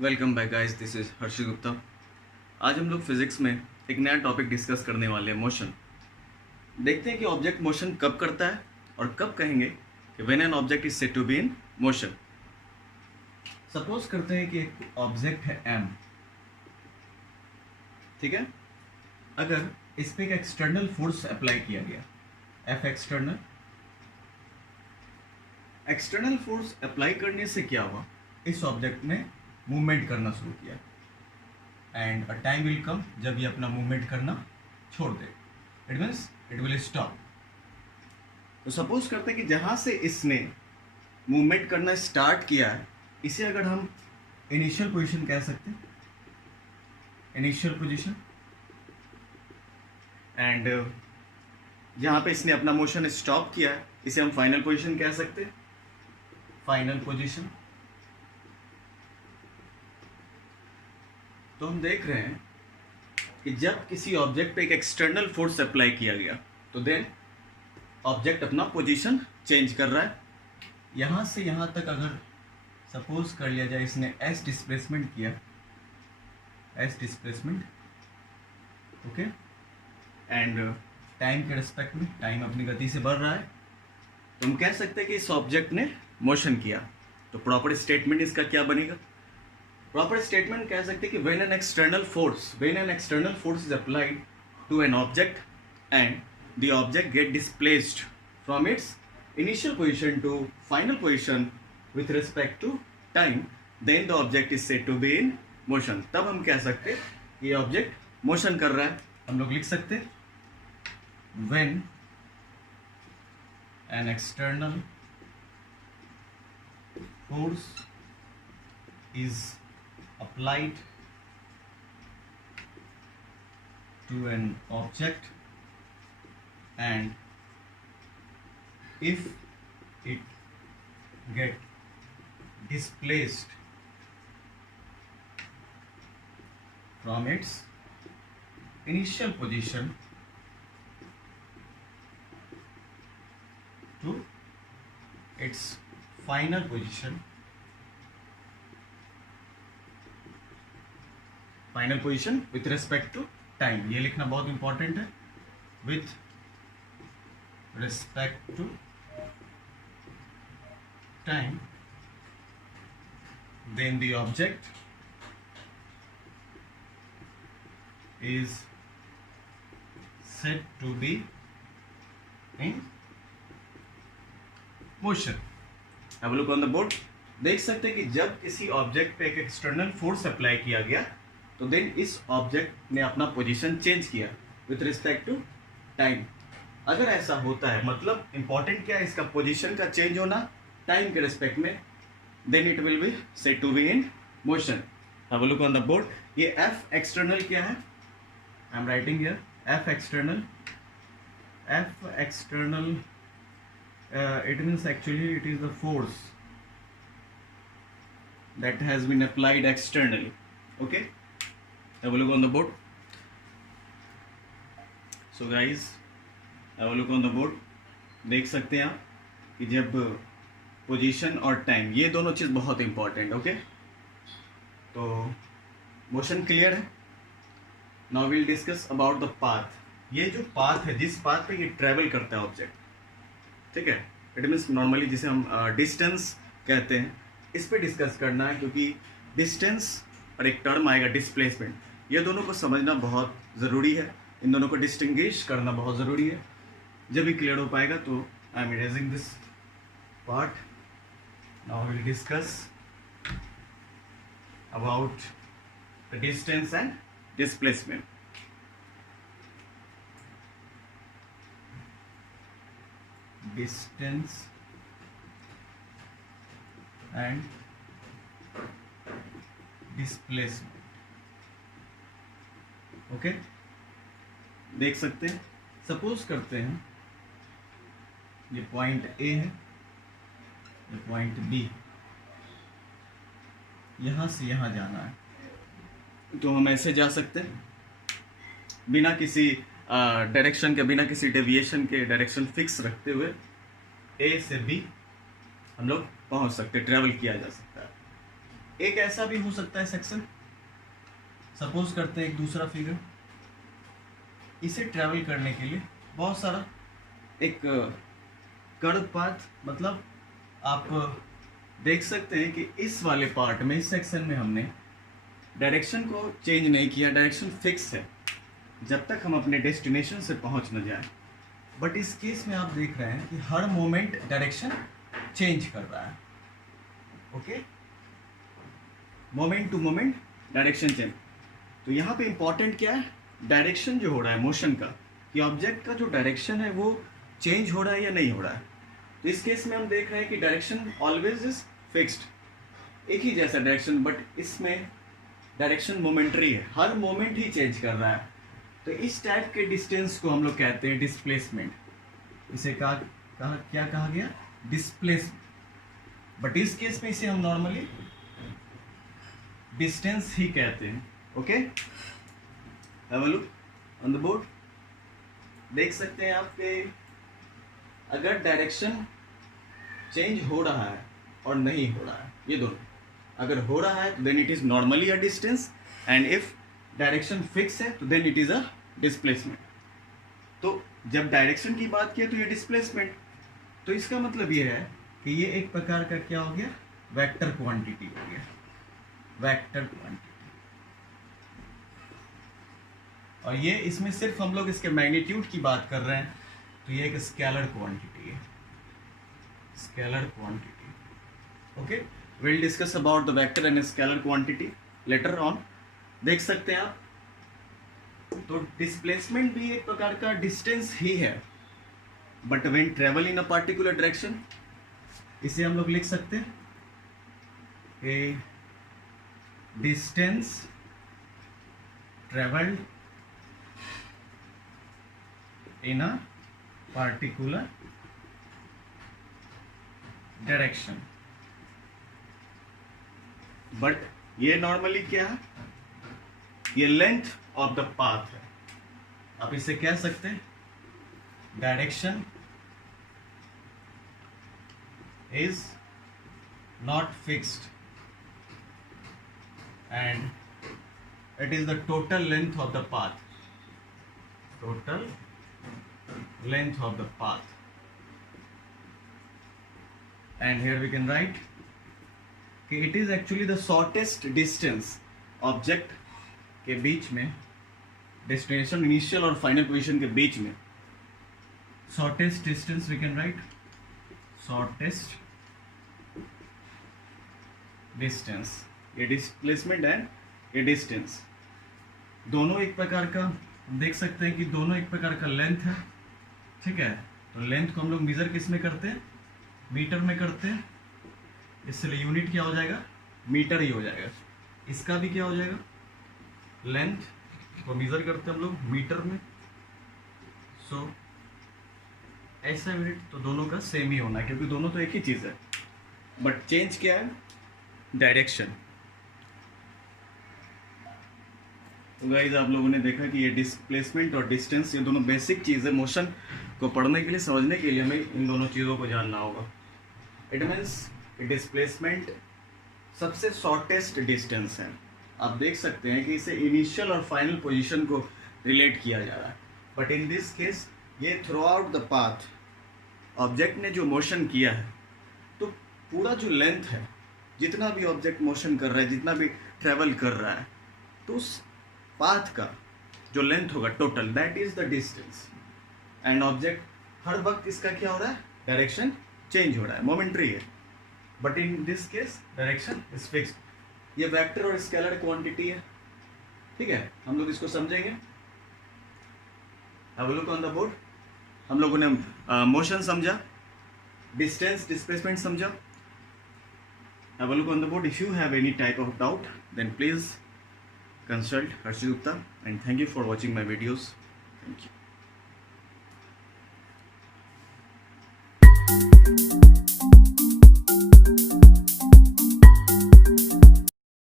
Welcome back guys, this is Harshit Gupta. आज हम लोग फिजिक्स में एक नया टॉपिक डिस्कस करने वाले हैं, मोशन। देखते हैं कि ऑब्जेक्ट मोशन कब करता है और कब कहेंगे कि when an object is said to be in motion. Suppose करते हैं कि एक ऑब्जेक्ट है एम, ठीक है। अगर इस पे एक एक्सटर्नल फोर्स अप्लाई किया गया, एफ एक्सटर्नल फोर्स अप्लाई करने से क्या हुआ, इस ऑब्जेक्ट ने मूवमेंट करना शुरू किया and a time will come जब ये अपना मूवमेंट करना छोड़ दे, it means it will stop. तो सपोज करते हैं कि जहां से इसने मूवमेंट करना स्टार्ट किया है, इसे अगर हम इनिशियल पोजीशन कह सकते हैं, इनिशियल पोजीशन। एंड जहां पे इसने अपना मोशन स्टॉप किया है, इसे हम फाइनल पोजीशन कह सकते हैं, फाइनल पोजीशन। तो हम देख रहे हैं कि जब किसी ऑब्जेक्ट पे एक एक्सटर्नल फोर्स अप्लाई किया गया तो देन ऑब्जेक्ट अपना पोजीशन चेंज कर रहा है। यहां से यहां तक अगर सपोज कर लिया जाए इसने एस डिस्प्लेसमेंट किया, S displacement, okay. And time के रिस्पेक्ट में टाइम अपनी गति से बढ़ रहा है, तो हम कह सकते हैं कि इस ऑब्जेक्ट ने मोशन किया। तो प्रॉपर स्टेटमेंट इसका क्या बनेगा? प्रॉपर स्टेटमेंट कह सकते हैं कि when an external force is applied to an object and the object get displaced from its initial position to final position with respect to time, then the object is said to be in motion. तब हम कह सकते हैं कि ये object motion कर रहा है। हम लोग लिख सकते हैं when an external force is applied to an object and if it get displaced from its initial position to its final position, final position with respect to time, ये लिखना बहुत इंपॉर्टेंट है, with respect to time, then the object is said to be in motion. Have a look on the board. देख सकते हैं कि जब किसी ऑब्जेक्ट पे एक एक्सटर्नल फोर्स अप्लाई किया गया तो देन इस ऑब्जेक्ट ने अपना पोजीशन चेंज किया विथ रिस्पेक्ट टू टाइम। अगर ऐसा होता है, मतलब इंपॉर्टेंट क्या है इसका, पोजीशन का चेंज होना टाइम के रिस्पेक्ट में, then it will be said to be in motion. Have a look on the board. ये एफ एक्सटर्नल क्या है, I am writing here F external it means actually it is the force that has been applied externally, okay. Have a look on the board. So guys, have a look on the board. देख सकते हैं आप कि जब position और time, ये दोनों चीज़ बहुत इंपॉर्टेंट, ओके। तो मोशन क्लियर है। Now will discuss about the path. ये जो पाथ है, जिस पाथ पे ये ट्रेवल करता है ऑब्जेक्ट, ठीक है, इट मीन्स नॉर्मली जिसे हम डिस्टेंस कहते हैं, इस पे डिस्कस करना है, क्योंकि डिस्टेंस और एक टर्म आएगा डिस्प्लेसमेंट, ये दोनों को समझना बहुत ज़रूरी है, इन दोनों को डिस्टिंग्विश करना बहुत ज़रूरी है। जब भी क्लियर हो पाएगा तो I am erasing this part. Now will discuss about the distance and displacement. Distance and displacement, okay. देख सकते हैं, सपोज करते हैं ये पॉइंट ए है, ये पॉइंट बी, यहां से यहां जाना है, तो हम ऐसे जा सकते हैं बिना किसी डायरेक्शन के, बिना किसी डेविएशन के, डायरेक्शन फिक्स रखते हुए ए से बी हम लोग पहुंच सकते, ट्रेवल किया जा सकता है। एक ऐसा भी हो सकता है सेक्शन, सपोज करते हैं एक दूसरा फिगर, इसे ट्रैवल करने के लिए बहुत सारा एक कर्व पाथ, मतलब आप देख सकते हैं कि इस वाले पार्ट में, इस सेक्शन में हमने डायरेक्शन को चेंज नहीं किया, डायरेक्शन फिक्स है जब तक हम अपने डेस्टिनेशन से पहुंच न जाए। बट इस केस में आप देख रहे हैं कि हर मोमेंट डायरेक्शन चेंज कर रहा है। Okay, moment to moment direction change. तो यहाँ पे इंपॉर्टेंट क्या है, डायरेक्शन जो हो रहा है मोशन का, कि ऑब्जेक्ट का जो डायरेक्शन है वो चेंज हो रहा है या नहीं हो रहा है। तो इस केस में हम देख रहे हैं कि डायरेक्शन ऑलवेज इज फिक्स्ड, एक ही जैसा डायरेक्शन, बट इसमें डायरेक्शन मोमेंटरी है, हर मोमेंट ही चेंज कर रहा है। तो इस टाइप के डिस्टेंस को हम लोग कहते हैं डिस्प्लेसमेंट। इसे क्या कहा गया, डिस्प्लेसमेंट। बट इस केस में इसे हम नॉर्मली डिस्टेंस ही कहते हैं। Okay, have a look on the board. देख सकते हैं आप कि अगर डायरेक्शन चेंज हो रहा है और नहीं हो रहा है, ये दोनों अगर हो रहा है तो then it is normally a distance, and if direction fix है तो then it is a displacement. तो जब डायरेक्शन की बात किया तो ये डिस्प्लेसमेंट, तो इसका मतलब ये है कि ये एक प्रकार का क्या हो गया, वेक्टर क्वांटिटी हो गया, वेक्टर क्वांटिटी। और ये इसमें सिर्फ हम लोग इसके मैग्नीट्यूड की बात कर रहे हैं, तो ये एक स्केलर क्वांटिटी है, scalar quantity. Okay, we'll discuss about the vector and scalar quantity later on। देख सकते हैं आप, तो डिस्प्लेसमेंट भी एक प्रकार का डिस्टेंस ही है, but when travel in a particular direction, इसे हम लोग लिख सकते हैं ए distance travelled in a particular direction. But ये नॉर्मली क्या है, ये लेंथ ऑफ द पाथ है। आप इसे कह सकते हैं direction is not fixed and it is the total length of the path, total length of the path. And here we can write कि it is actually the shortest distance object के बीच में, डेस्टिनेशन इनिशियल और final position के बीच में, shortest distance we can write, shortest distance. ये displacement and ये डिस्टेंस दोनों एक प्रकार का, देख सकते हैं कि दोनों एक प्रकार का लेंथ है। ठीक है, तो लेंथ को हम लोग मेजर किस में करते हैं, मीटर में करते हैं, इसलिए यूनिट क्या हो जाएगा, मीटर ही हो जाएगा। इसका भी क्या हो जाएगा, लेंथ को मेजर करते हैं हम लोग मीटर में, सो ऐसा यूनिट तो दोनों का सेम ही होना है, क्योंकि दोनों तो एक ही चीज़ है, बट चेंज क्या है, डायरेक्शन। तो गाइस आप लोगों ने देखा कि ये डिस्प्लेसमेंट और डिस्टेंस, ये दोनों बेसिक चीज़ है। मोशन को पढ़ने के लिए, समझने के लिए हमें इन दोनों चीज़ों को जानना होगा। इट मीन्स डिस्प्लेसमेंट सबसे शॉर्टेस्ट डिस्टेंस है। आप देख सकते हैं कि इसे इनिशियल और फाइनल पोजीशन को रिलेट किया जा रहा है, बट इन दिस केस ये through out the path object ने जो मोशन किया है, तो पूरा जो लेंथ है, जितना भी ऑब्जेक्ट मोशन कर रहा है, जितना भी ट्रेवल कर रहा है, तो उस पाथ का जो लेंथ होगा total, that is the distance. And object हर वक्त इसका क्या हो रहा है, डायरेक्शन चेंज हो रहा है, मोमेंट्री है, but in this case direction is fixed. ये वेक्टर और स्केलर क्वांटिटी है। ठीक है, हम लोग इसको समझेंगे। Have a look on the board. हम लोगों ने मोशन समझा, डिस्टेंस, डिस्प्लेसमेंट समझा। Have a look on the board. If you have any type of doubt then please consult Harshit Gupta, and thank you for watching my videos. Thank you.